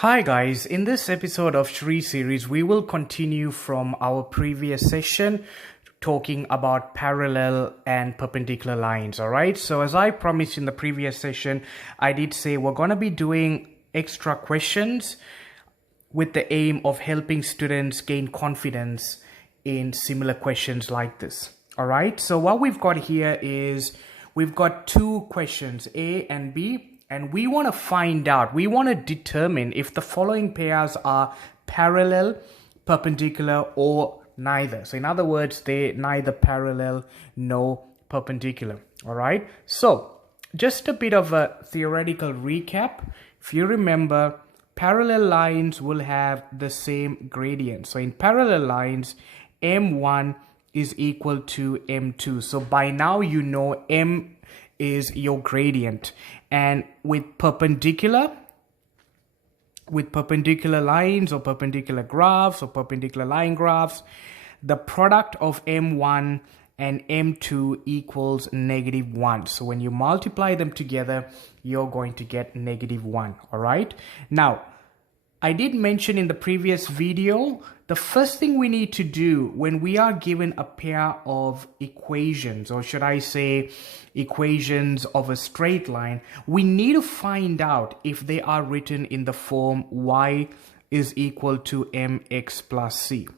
Hi guys, in this episode of Shri series, we will continue from our previous session talking about parallel and perpendicular lines, alright? So as I promised in the previous session, I did say we're going to be doing extra questions with the aim of helping students gain confidence in similar questions like this, alright? So what we've got here is we've got two questions, A and B. And we want to find out, we want to determine if the following pairs are parallel, perpendicular, or neither. So in other words, they're neither parallel nor perpendicular. All right. So just a bit of a theoretical recap. If you remember, parallel lines will have the same gradient. So in parallel lines, M1 is equal to M2. So by now you know M is your gradient, and with perpendicular lines or perpendicular graphs or perpendicular line graphs, the product of M1 and M2 equals -1. So when you multiply them together, you're going to get -1. All right. Now, I did mention in the previous video, the first thing we need to do when we are given a pair of equations, or should I say equations of a straight line, we need to find out if they are written in the form y is equal to mx plus c.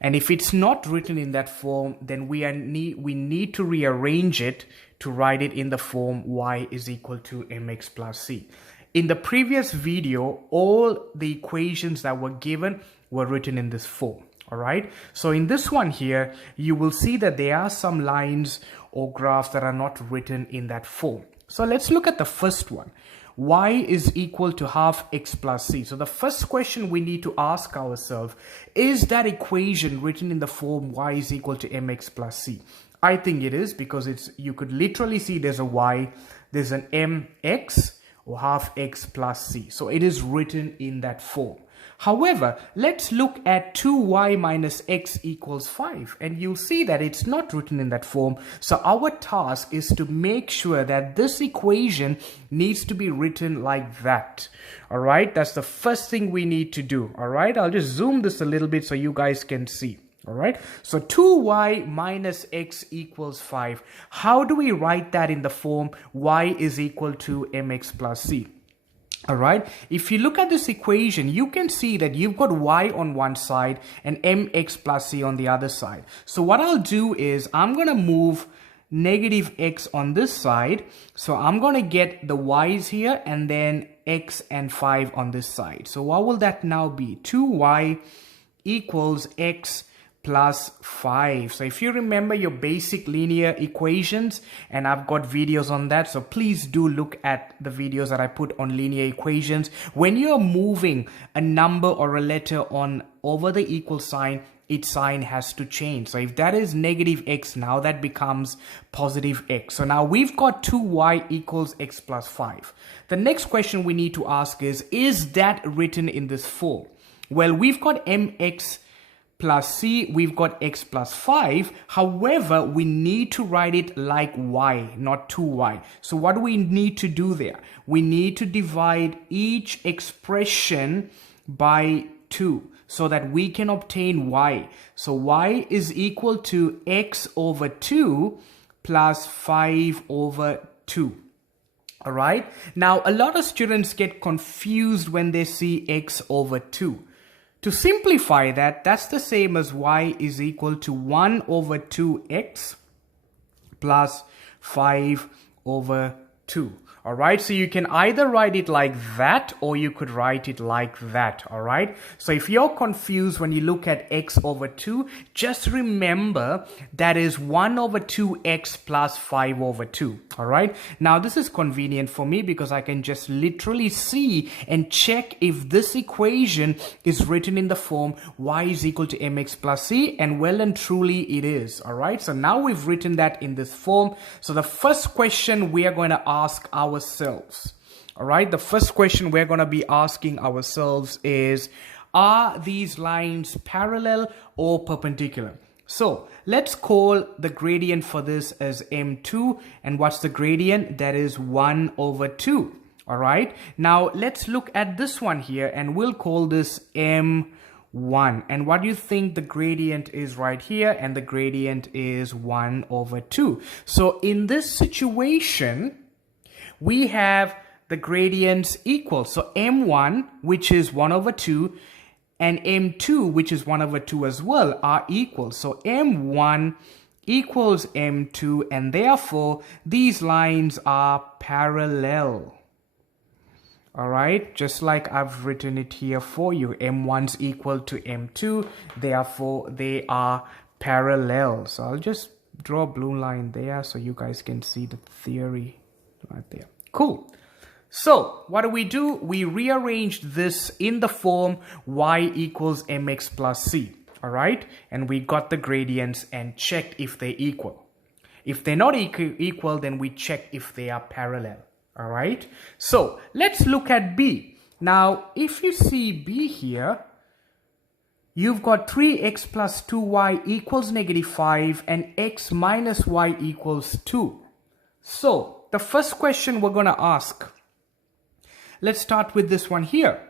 And if it's not written in that form, then we need to rearrange it to write it in the form y is equal to mx plus c. In the previous video, all the equations that were given were written in this form. All right. So in this one here, you will see that there are some lines or graphs that are not written in that form. So let's look at the first one. Y is equal to half x plus c. So the first question we need to ask ourselves, is that equation written in the form y is equal to mx plus c? I think it is, because you could literally see there's a y, there's an mx, or half x plus c. So it is written in that form. However, let's look at 2y minus x equals 5, and you'll see that it's not written in that form. So our task is to make sure that this equation needs to be written like that. All right, that's the first thing we need to do. All right, I'll just zoom this a little bit so you guys can see. All right, so 2y minus x equals 5. How do we write that in the form y is equal to mx plus c? All right, if you look at this equation, you can see that you've got y on one side and mx plus c on the other side. So what I'll do is I'm going to move negative x on this side. So I'm going to get the y's here and then x and 5 on this side. So what will that now be? 2y equals x plus 5. So if you remember your basic linear equations, and I've got videos on that, so please do look at the videos that I put on linear equations. When you're moving a number or a letter on over the equal sign, its sign has to change. So if that is negative x, now that becomes positive x. So now we've got 2y equals x plus 5. The next question we need to ask is that written in this form? Well, we've got mx plus c, we've got x plus 5. However, we need to write it like y, not 2y. So what do we need to do there? We need to divide each expression by 2 so that we can obtain y. So y is equal to x over 2 plus 5 over 2. All right. Now, a lot of students get confused when they see x over 2. To simplify that, that's the same as y is equal to 1 over 2x plus 5 over 2. All right, so you can either write it like that or you could write it like that. All right, so if you're confused when you look at x over 2, just remember that is 1 over 2x plus 5 over 2. All right, now this is convenient for me because I can just literally see and check if this equation is written in the form y is equal to mx plus c, and well and truly it is. All right, so now we've written that in this form. So the first question we are going to ask ourselves, all right, the first question we're going to be asking ourselves is, are these lines parallel or perpendicular? So let's call the gradient for this as m2, and what's the gradient? That is 1 over 2. All right. Now let's look at this one here and we'll call this M1. And what do you think the gradient is right here? And the gradient is 1 over 2. So in this situation, we have the gradients equal. So M1, which is 1 over 2, and M2, which is 1 over 2 as well, are equal. So M1 equals M2, and therefore these lines are parallel. All right, just like I've written it here for you, M1's equal to M2, therefore they are parallel. So I'll just draw a blue line there so you guys can see the theory right there. Cool. So what do? We rearranged this in the form y equals mx plus c. All right, and we got the gradients and checked if they're equal. If they're not equal, then we check if they are parallel. All right, so let's look at B. Now, if you see B here, you've got 3x plus 2y equals -5 and x minus y equals 2. So the first question we're going to ask, let's start with this one here.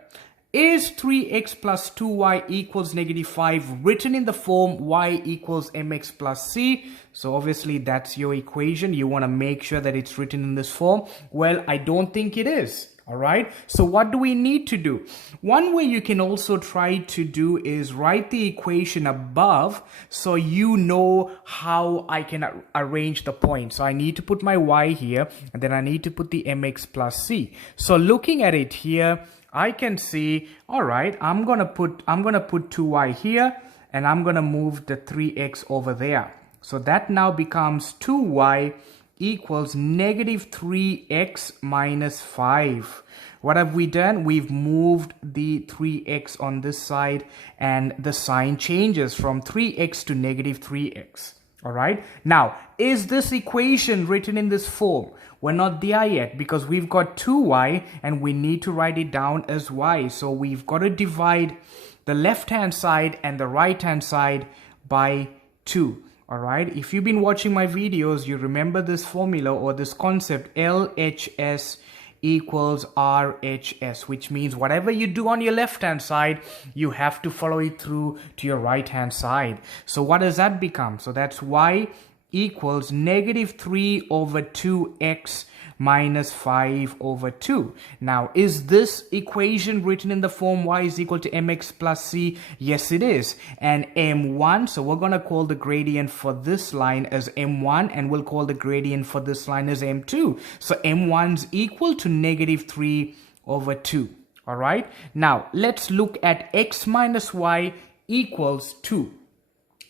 Is 3x plus 2y equals -5 written in the form y equals mx plus c? So obviously that's your equation. You want to make sure that it's written in this form. Well, I don't think it is. All right. So what do we need to do? One way you can also try to do is write the equation above so you know how I can arrange the points. So I need to put my y here and then I need to put the mx plus c. So looking at it here, I can see, all right, I'm gonna put 2y here and I'm gonna move the 3x over there. So that now becomes 2y equals -3x minus 5. What have we done? We've moved the 3x on this side and the sign changes from 3x to -3x. All right. Now, is this equation written in this form? We're not there yet because we've got 2y and we need to write it down as y. So we've got to divide the left-hand side and the right-hand side by 2. All right. If you've been watching my videos, you remember this formula or this concept, LHS equals RHS, which means whatever you do on your left-hand side, you have to follow it through to your right-hand side. So what does that become? So that's y equals -3 over 2x minus 5 over 2. Now, is this equation written in the form y is equal to mx plus c? Yes, it is. And m1, so we're going to call the gradient for this line as m1, and we'll call the gradient for this line as m2. So m1's equal to -3 over 2. All right. Now, let's look at x minus y equals 2.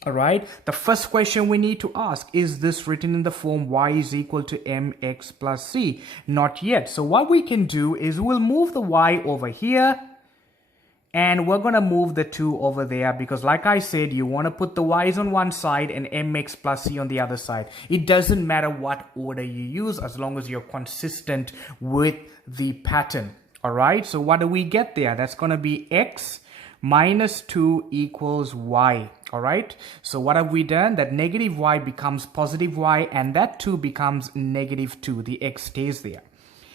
All right, the first question we need to ask, is this written in the form y is equal to mx plus c? Not yet. So what we can do is we'll move the y over here and we're going to move the 2 over there because like I said, you want to put the y's on one side and mx plus c on the other side. It doesn't matter what order you use as long as you're consistent with the pattern. All right, so what do we get there? That's going to be x minus 2 equals y. All right, so what have we done? That negative y becomes positive y and that 2 becomes -2. The x stays there.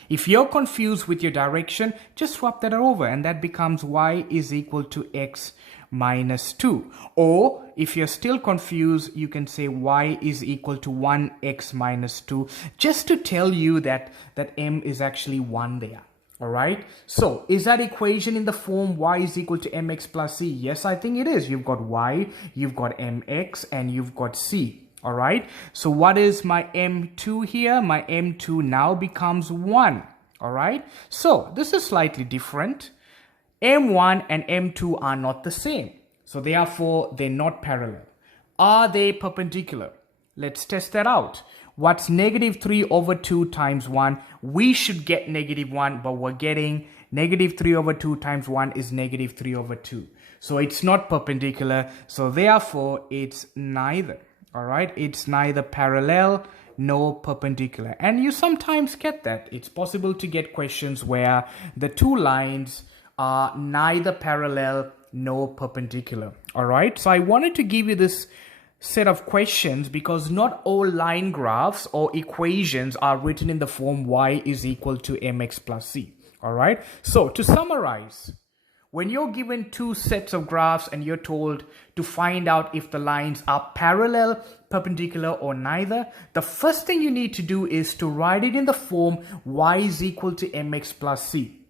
If you're confused with your direction, just swap that over and that becomes y is equal to x minus 2. Or if you're still confused, you can say y is equal to 1x minus 2, just to tell you that m is actually 1 there. All right, so is that equation in the form y is equal to mx plus c? Yes, I think it is. You've got y, you've got mx, and you've got c. All right, so what is my m2 here? My m2 now becomes 1. All right, so this is slightly different. m1 and m2 are not the same, so therefore they're not parallel. Are they perpendicular? Let's test that out. What's -3 over 2 times 1? We should get -1, but we're getting -3 over 2 times 1 is -3 over 2. So it's not perpendicular. So therefore, it's neither. All right. It's neither parallel nor perpendicular. And you sometimes get that. It's possible to get questions where the two lines are neither parallel nor perpendicular. All right. So I wanted to give you this set of questions because not all line graphs or equations are written in the form y is equal to mx plus c. All right. So to summarize, when you're given two sets of graphs and you're told to find out if the lines are parallel, perpendicular, or neither, the first thing you need to do is to write it in the form y is equal to mx plus c.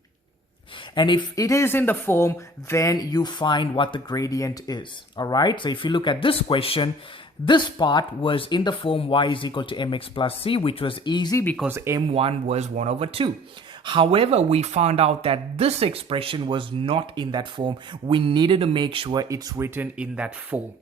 And if it is in the form, then you find what the gradient is. All right. So if you look at this question, this part was in the form y is equal to mx plus c, which was easy because m1 was 1 over 2. However, we found out that this expression was not in that form. We needed to make sure it's written in that form.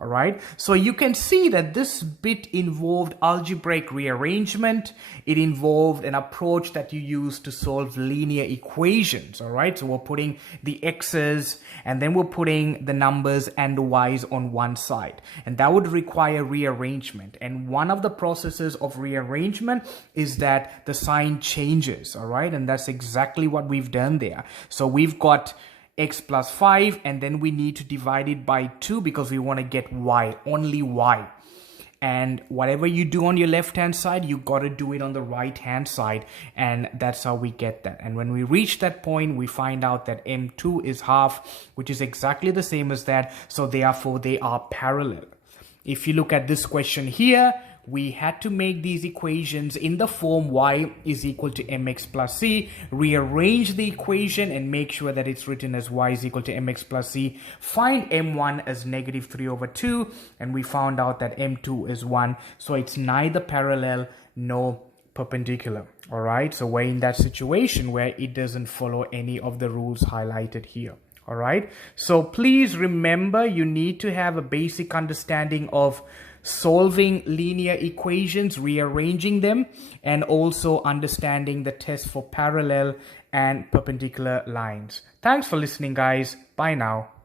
All right. So you can see that this bit involved algebraic rearrangement. It involved an approach that you use to solve linear equations. All right. So we're putting the x's and then we're putting the numbers and the y's on one side. And that would require rearrangement. And one of the processes of rearrangement is that the sign changes. All right. And that's exactly what we've done there. So we've got x plus 5 and then we need to divide it by 2 because we want to get y, only y. And whatever you do on your left hand side, you got to do it on the right hand side, and that's how we get that. And when we reach that point, we find out that m2 is half, which is exactly the same as that, so therefore they are parallel. If you look at this question here, we had to make these equations in the form y is equal to mx plus c, rearrange the equation and make sure that it's written as y is equal to mx plus c, find m1 as negative 3 over 2, and we found out that m2 is 1, so it's neither parallel nor perpendicular. All right, so we're in that situation where it doesn't follow any of the rules highlighted here. All right, so please remember you need to have a basic understanding of solving linear equations, rearranging them, and also understanding the test for parallel and perpendicular lines. Thanks for listening, guys. Bye now.